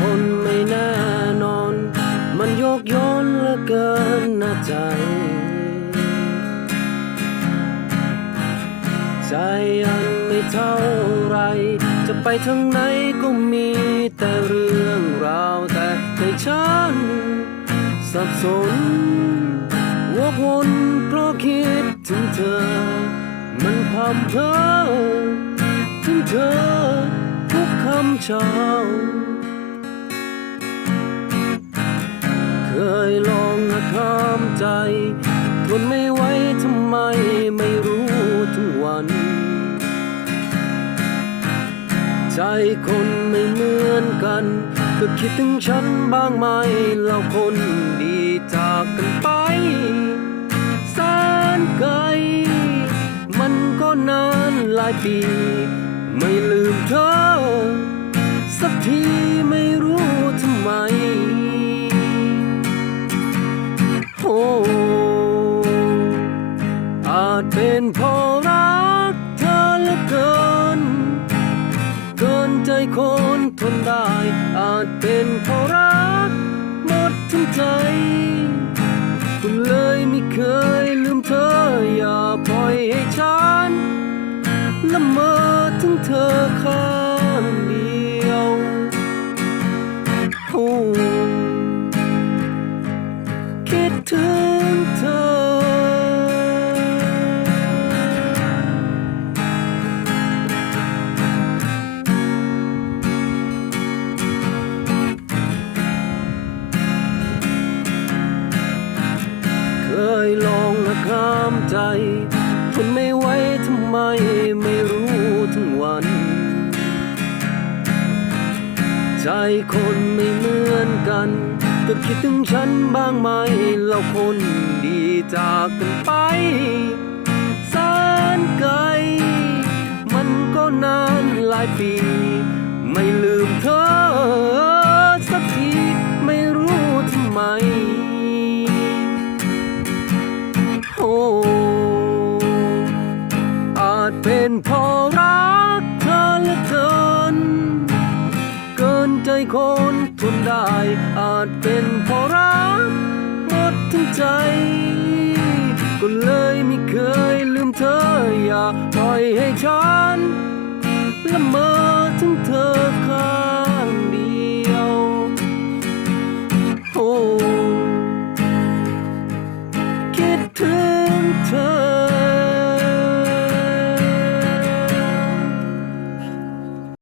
คนไม่แน่นอน มันโยกโยนเหลือเกินนะใจ ใจอันไม่เท่าไร จะไปทางไหนก็มีแต่เรื่องราวแต่ในฉันสับสนวกวนเพราะคิดถึงเธอ มันพำเพอถึงเธอทุกคำเช้า ทนไม่ไหวทำไมไม่รู้ถึงวัน ใจคนไม่เหมือนกัน ก็คิดถึงฉันบ้างไหมเราคนดีจากกันไปแสนไกล มันก็นานหลายปี ไม่ลืมเธอ สักที ดเป็นเพราะรักเธอเหลือเกินเกินใจคนทนได้ อาจเป็นเพราะรักหมดทั้งใจคุณเลยไม่เคยลืมเธอ อย่าปล่อยให้ฉันละเมอถึงเธอค่ะ ห้ามใจ ทนไม่ไหวทำไมไม่รู้ถึงวัน ใจคนไม่เหมือนกันก็คิดถึงฉันบ้างไหมเราคนดีจากกันไปแสนไกล มันก็นานหลายปี อาจเป็นเพราะรักเธอเหลือเกิน เกินใจคนทนได้ อาจเป็นเพราะรักหมดทั้งใจ ก็เลยไม่เคยลืมเธออย่าปล่อยให้ฉันละเมอ